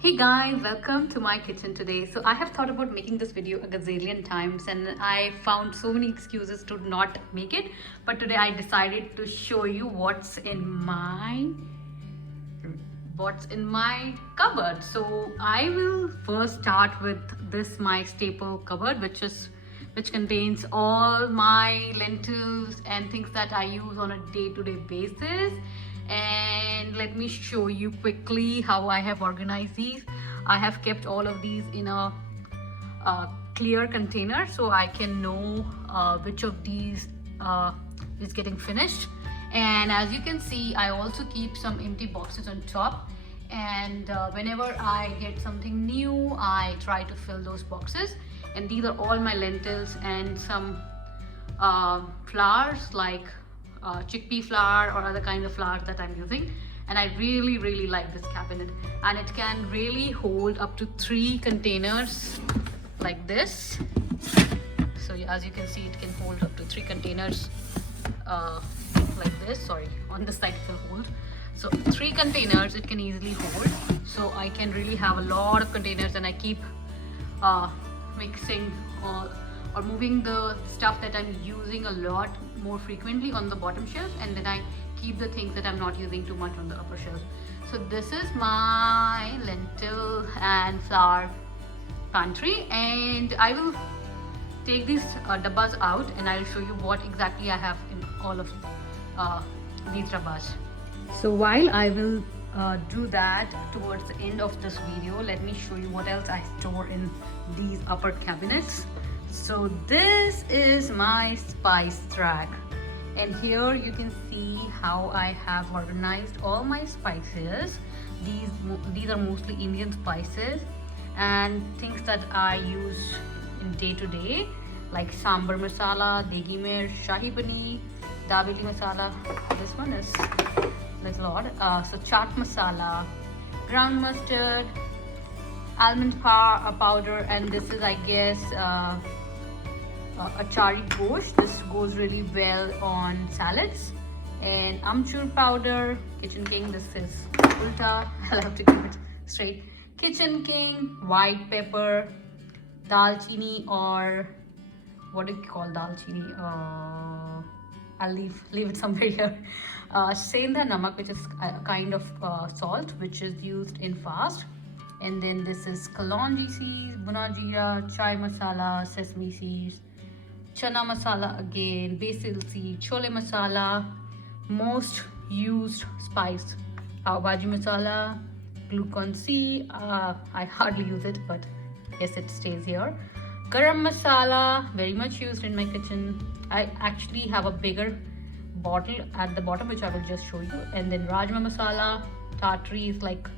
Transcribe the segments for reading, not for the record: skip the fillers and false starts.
Hey guys, welcome to my kitchen today. So I have thought about making this video a gazillion times and I found so many excuses to not make it. But today I decided to show you what's in my cupboard. So I will first start with this my staple cupboard, which contains all my lentils and things that I use on a day-to-day basis. And let me show you quickly how I have organized these. I have kept all of these in a clear container so I can know which of these is getting finished. And as you can see, I also keep some empty boxes on top, and whenever I get something new I try to fill those boxes. And these are all my lentils and some flours like chickpea flour or other kind of flour that I'm using. And I really like this cabinet, and it can really hold up to 3 containers like this. So as you can see, it can hold up to 3 containers like this. Sorry, on this side it will hold. So 3 containers it can easily hold. So I can really have a lot of containers, and I keep mixing or moving the stuff that I'm using a lot more frequently on the bottom shelf, and then I keep the things that I'm not using too much on the upper shelf. So this is my lentil and flour pantry, and I will take these dabbas out and I'll show you what exactly I have in all of these dabbas. So while I will do that towards the end of this video, let me show you what else I store in these upper cabinets. So this is my spice rack, and here you can see how I have organized all my spices. These are mostly Indian spices and things that I use in day to day, like sambar masala, degi mirch, shahi paneer, dabeli masala. This one is, there's a lot. So chaat masala, ground mustard, almond powder, and this is, I guess, achari gosht. This goes really well on salads. And amchur powder, kitchen king. This is ulta, I'll have to keep it straight. Kitchen king, white pepper, dalchini, or what do you call dalchini? I'll leave it somewhere here. Sendha namak, which is a kind of salt which is used in fast. And then this is kalonji seeds, bhuna jeera, chai masala, sesame seeds, chana masala again, basil seed, chole masala, most used spice, pav bhaji masala, glucon C. I hardly use it, but yes, it stays here. Garam masala, very much used in my kitchen. I actually have a bigger bottle at the bottom, which I will just show you. And then rajma masala, tartary is like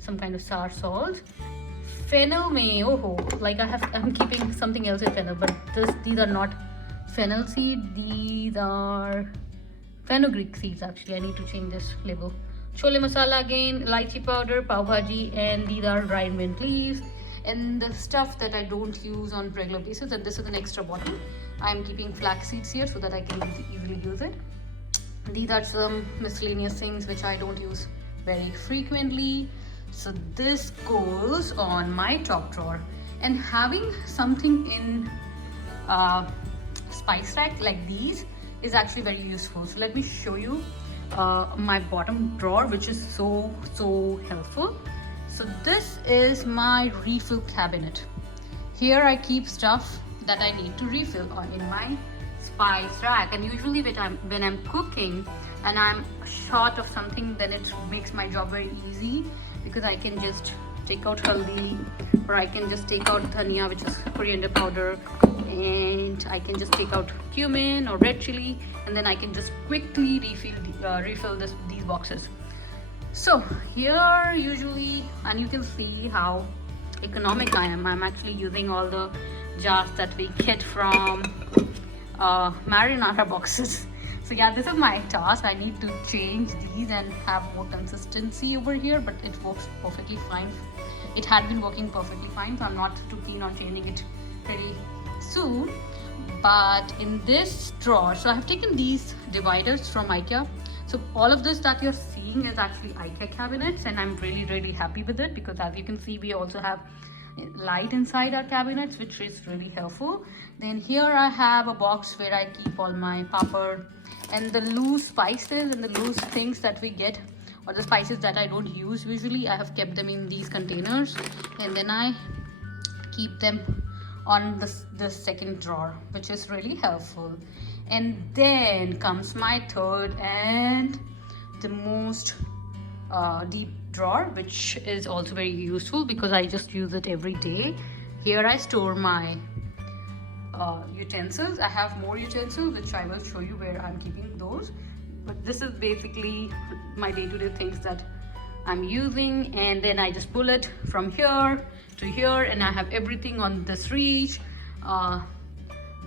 some kind of sour salt. Fennel mein, like I'm keeping something else in fennel, but these are not fennel seed, these are fenugreek seeds. Actually, I need to change this label. Chole masala again, lychee powder, pav bhaji, and these are dried mint leaves. And the stuff that I don't use on regular basis, and this is an extra bottle. I'm keeping flax seeds here so that I can easily use it. These are some miscellaneous things which I don't use very frequently. So this goes on my top drawer, and having something in spice rack like these is actually very useful. So let me show you my bottom drawer, which is so helpful. So this is my refill cabinet. Here I keep stuff that I need to refill on in my spice rack. And usually when I'm cooking and I'm short of something, then it makes my job very easy, because I can just take out haldi, or I can just take out dhania, which is coriander powder, and I can just take out cumin or red chili, and then I can just quickly refill these boxes. So here usually, and you can see how economic I am. I'm actually using all the jars that we get from marinara boxes. So yeah, this is my task. I need to change these and have more consistency over here, but it works perfectly fine. It had been working perfectly fine, so I'm not too keen on changing it very soon. But in this drawer, so I have taken these dividers from IKEA. So all of this that you're seeing seeing is actually IKEA cabinets, and I'm really happy with it because as you can see, we also have light inside our cabinets, which is really helpful. Then here I have a box where I keep all my papad and the loose spices and the loose things that we get, or the spices that I don't use usually. I have kept them in these containers, and then I keep them on the second drawer, which is really helpful. And then comes my third and the most deep drawer, which is also very useful because I just use it every day. Here I store my utensils. I have more utensils which I will show you where I'm keeping those, but this is basically my day-to-day things that I'm using. And then I just pull it from here to here, and I have everything on this reach.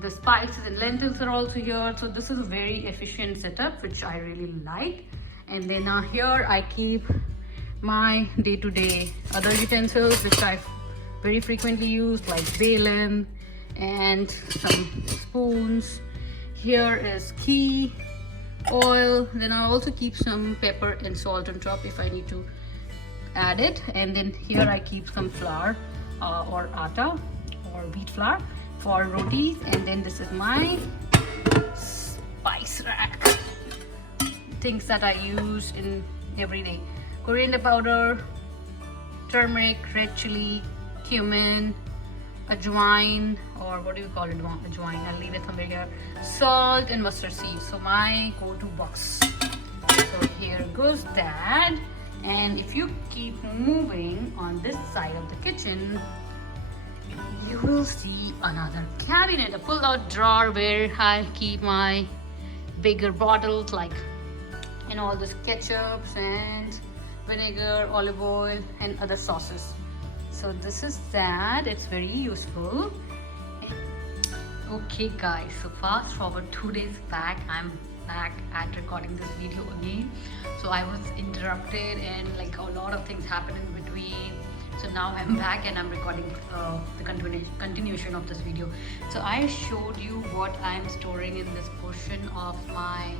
The spices and lentils are also here, so this is a very efficient setup which I really like. And then here I keep my day-to-day other utensils which I very frequently use, like balan and some spoons. Here is ghee, oil. Then I also keep some pepper and salt on top if I need to add it. And then here I keep some flour or atta or wheat flour for rotis. And then this is my spice rack, things that I use in every day: coriander powder, turmeric, red chili, cumin, ajwain, or what do you call it, ajwain, I'll leave it somewhere here, salt and mustard seeds. So my go-to box. So here goes that. And if you keep moving on this side of the kitchen, you will see another cabinet, a pull-out drawer where I keep my bigger bottles, like all this ketchups and vinegar, olive oil, and other sauces. So this is that. It's very useful. Okay guys, so fast forward 2 days back, I'm back at recording this video again. So I was interrupted and like a lot of things happened in between. So now I'm back and I'm recording the continuation of this video. So I showed you what I'm storing in this portion of my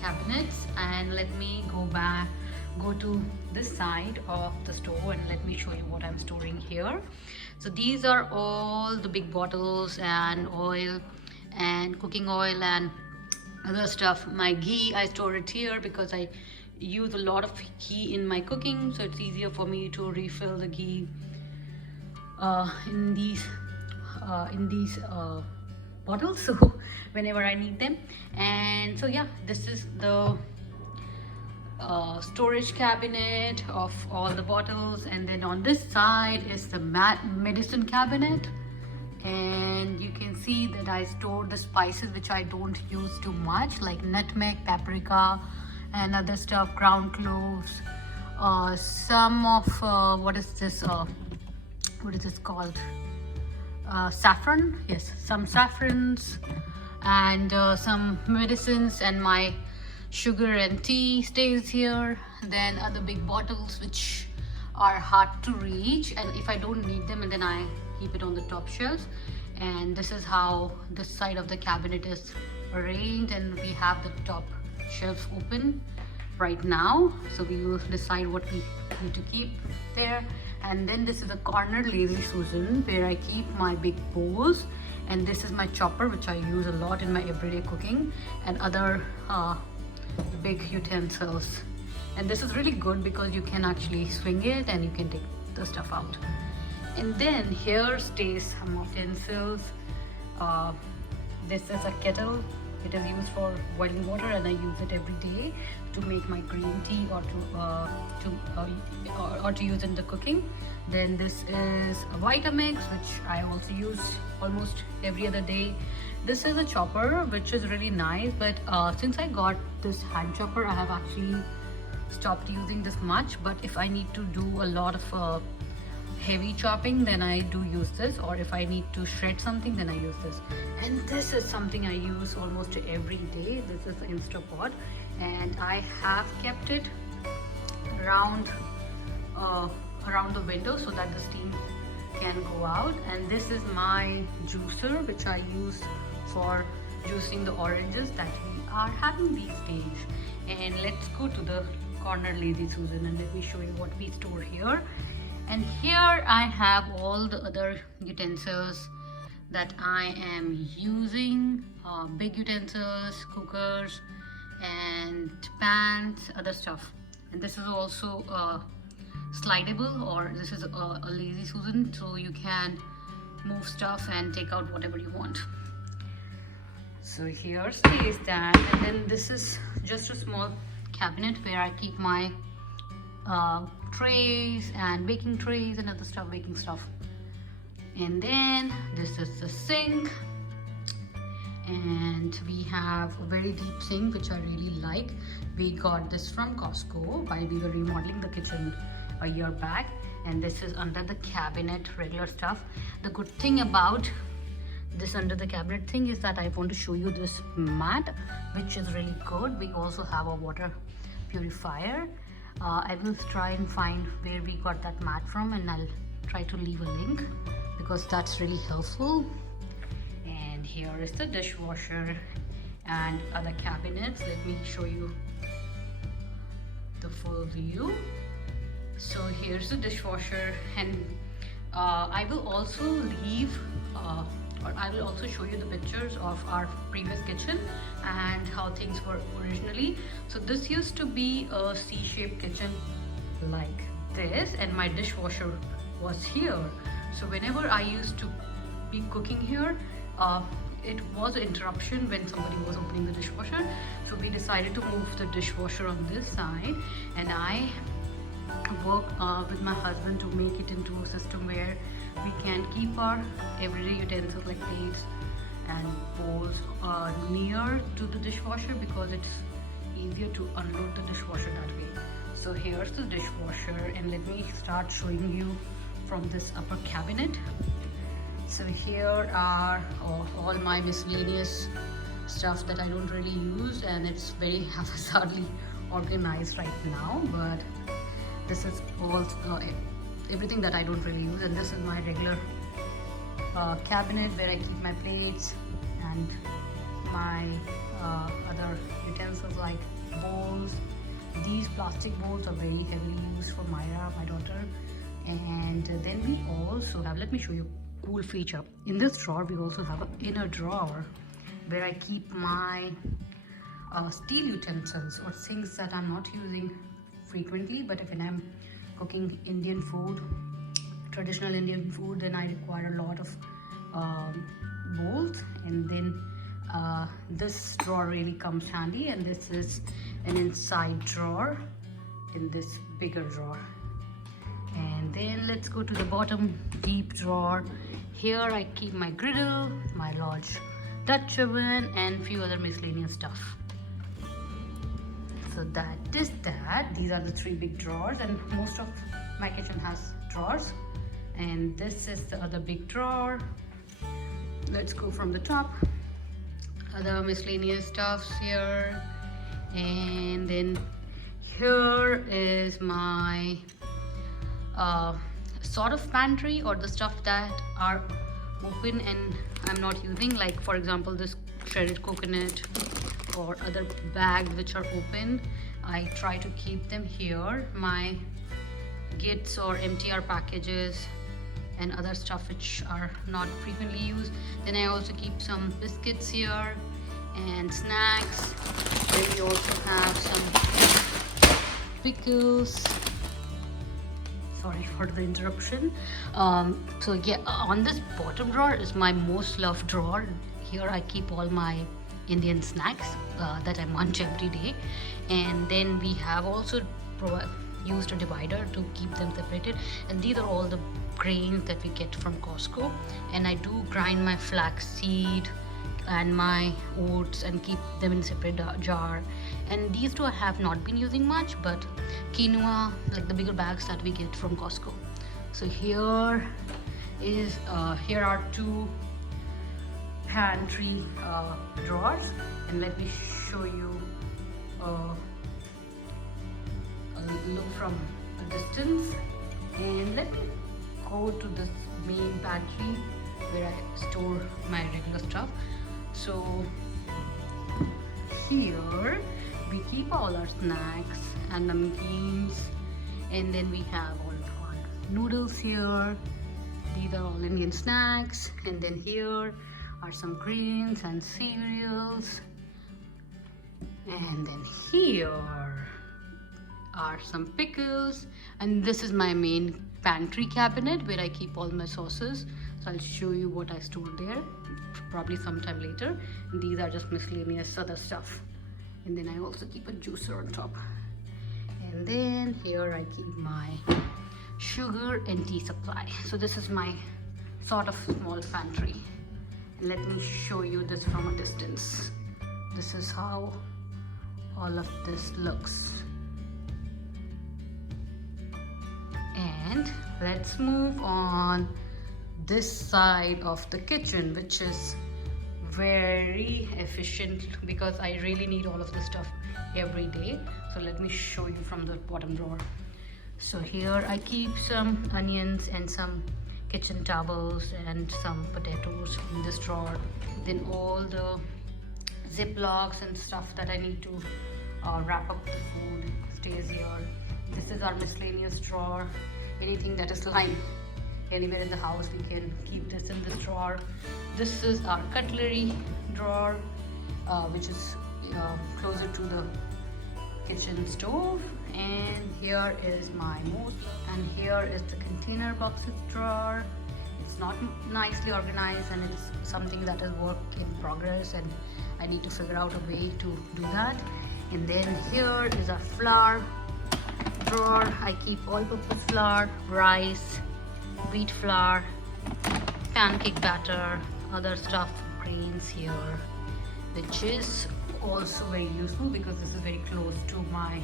cabinets, and let me go to this side of the stove and let me show you what I'm storing here. So these are all the big bottles and oil and cooking oil and other stuff. My ghee, I store it here because I use a lot of ghee in my cooking, so it's easier for me to refill the ghee in these bottles, so whenever I need them. And so yeah, this is the storage cabinet of all the bottles. And then on this side is the medicine cabinet, and you can see that I store the spices which I don't use too much, like nutmeg, paprika, and other stuff, ground cloves, some of what is this called, saffron. Yes, some saffrons, and some medicines, and my sugar and tea stays here. Then other big bottles which are hard to reach, and if I don't need them, and then I keep it on the top shelves. And this is how this side of the cabinet is arranged, and we have the top shelves open right now, so we will decide what we need to keep there. And then this is a corner lazy Susan where I keep my big bowls, and this is my chopper which I use a lot in my everyday cooking, and other big utensils. And this is really good because you can actually swing it and you can take the stuff out. And then here stays some utensils. This is a kettle. It is used for boiling water, and I use it every day to make my green tea or to use in the cooking. Then this is a Vitamix which I also use almost every other day. This is a chopper which is really nice, but since I got this hand chopper, I have actually stopped using this much. But if I need to do a lot of heavy chopping, then I do use this, or if I need to shred something, then I use this. And this is something I use almost every day. This is the Instapot, and I have kept it around the window so that the steam can go out. And this is my juicer which I use for juicing the oranges that we are having these days. And let's go to the corner lazy Susan, and let me show you what we store here. And here I have all the other utensils that I am using, big utensils, cookers and pans, other stuff. And this is also slidable, or this is a lazy Susan, so you can move stuff and take out whatever you want. So here stays that, and then this is just a small cabinet where I keep my trays and baking trays and other stuff, baking stuff. And then this is the sink, and we have a very deep sink which I really like. We got this from Costco while we were remodeling the kitchen a year back, and this is under the cabinet, regular stuff. The good thing about this under the cabinet thing is that I want to show you this mat, which is really good. We also have a water purifier. I will try and find where we got that mat from, and I'll try to leave a link because that's really helpful. And here is the dishwasher and other cabinets. Let me show you the full view. So here's the dishwasher, and I will also leave or I will also show you the pictures of our previous kitchen and how things were originally. So this used to be a C-shaped kitchen like this, and my dishwasher was here. So whenever I used to be cooking here, it was an interruption when somebody was opening the dishwasher. So we decided to move the dishwasher on this side, and I work with my husband to make it into a system where we can keep our everyday utensils like plates and bowls near to the dishwasher because it's easier to unload the dishwasher that way. So here's the dishwasher, and let me start showing you from this upper cabinet. So here are all my miscellaneous stuff that I don't really use, and it's very haphazardly organized right now, but this is all everything that I don't really use. And this is my regular cabinet where I keep my plates and my other utensils like bowls. These plastic bowls are very heavily used for Myra, my daughter. And then we also have, let me show you a cool feature. In this drawer we also have an inner drawer where I keep my steel utensils or things that I'm not using frequently, but if I'm cooking Indian food, traditional Indian food, then I require a lot of bowls. And then this drawer really comes handy, and this is an inside drawer in this bigger drawer. And then let's go to the bottom deep drawer. Here I keep my griddle, my large Dutch oven, and few other miscellaneous stuff. So that is that. These are the three big drawers, and most of my kitchen has drawers. And this is the other big drawer. Let's go from the top. Other miscellaneous stuffs here. And then here is my sort of pantry, or the stuff that are open and I'm not using, like for example this shredded coconut or other bags which are open. I try to keep them here. My kits or MTR packages and other stuff which are not frequently used. Then I also keep some biscuits here and snacks. Then we also have some pickles. Sorry for the interruption. So yeah, on this bottom drawer is my most loved drawer. Here I keep all my Indian snacks that I munch every day. And then we have also used a divider to keep them separated. And these are all the grains that we get from Costco. And I do grind my flaxseed and my oats and keep them in separate jar. And these two I have not been using much, but quinoa, like the bigger bags that we get from Costco. So here are two pantry drawers, and let me show you a look from a distance. And let me go to this main pantry where I store my regular stuff. So here we keep all our snacks and namkeens, and then we have all our noodles here. These are all Indian snacks, and then here are some grains and cereals, and then here are some pickles, and this is my main pantry cabinet where I keep all my sauces. So I'll show you what I stored there probably sometime later. And these are just miscellaneous other stuff, and then I also keep a juicer on top. And then here I keep my sugar and tea supply. So this is my sort of small pantry. Let me show you this from a distance. This is how all of this looks. And let's move on this side of the kitchen, which is very efficient because I really need all of this stuff every day. So let me show you from the bottom drawer. So here I keep some onions and some kitchen towels and some potatoes in this drawer. Then all the ziplocs and stuff that I need to wrap up the food stays here. This is our miscellaneous drawer. Anything that is lying anywhere in the house, we can keep this in this drawer. This is our cutlery drawer, which is closer to the kitchen stove. And here is my and here is the container boxes drawer. It's not nicely organized, and it's something that is work in progress, and I need to figure out a way to do that. And then here is a flour drawer. I keep all-purpose flour, rice, wheat flour, pancake batter, other stuff, grains here, which is also very useful because this is very close to my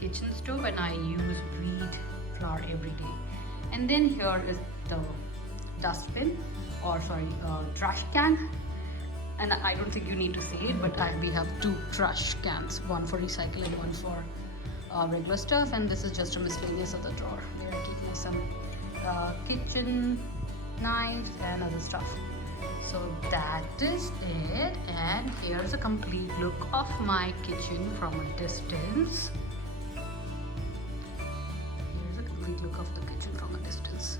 kitchen stove and I use wheat flour every day. And then here is the dustbin, or sorry, trash can. And I don't think you need to say it, but we have two trash cans, one for recycle and one for regular stuff. And this is just a miscellaneous of the drawer where I keep some kitchen knives and other stuff. So that is it, and here's a complete look of my kitchen from a distance. Here's a complete look of the kitchen from a distance.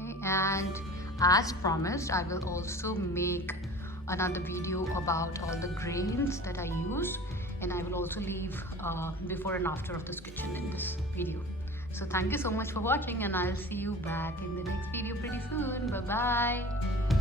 Okay, and as promised, I will also make another video about all the grains that I use, and I will also leave before and after of this kitchen in this video. So thank you so much for watching, and I'll see you back in the next video pretty soon. Bye bye.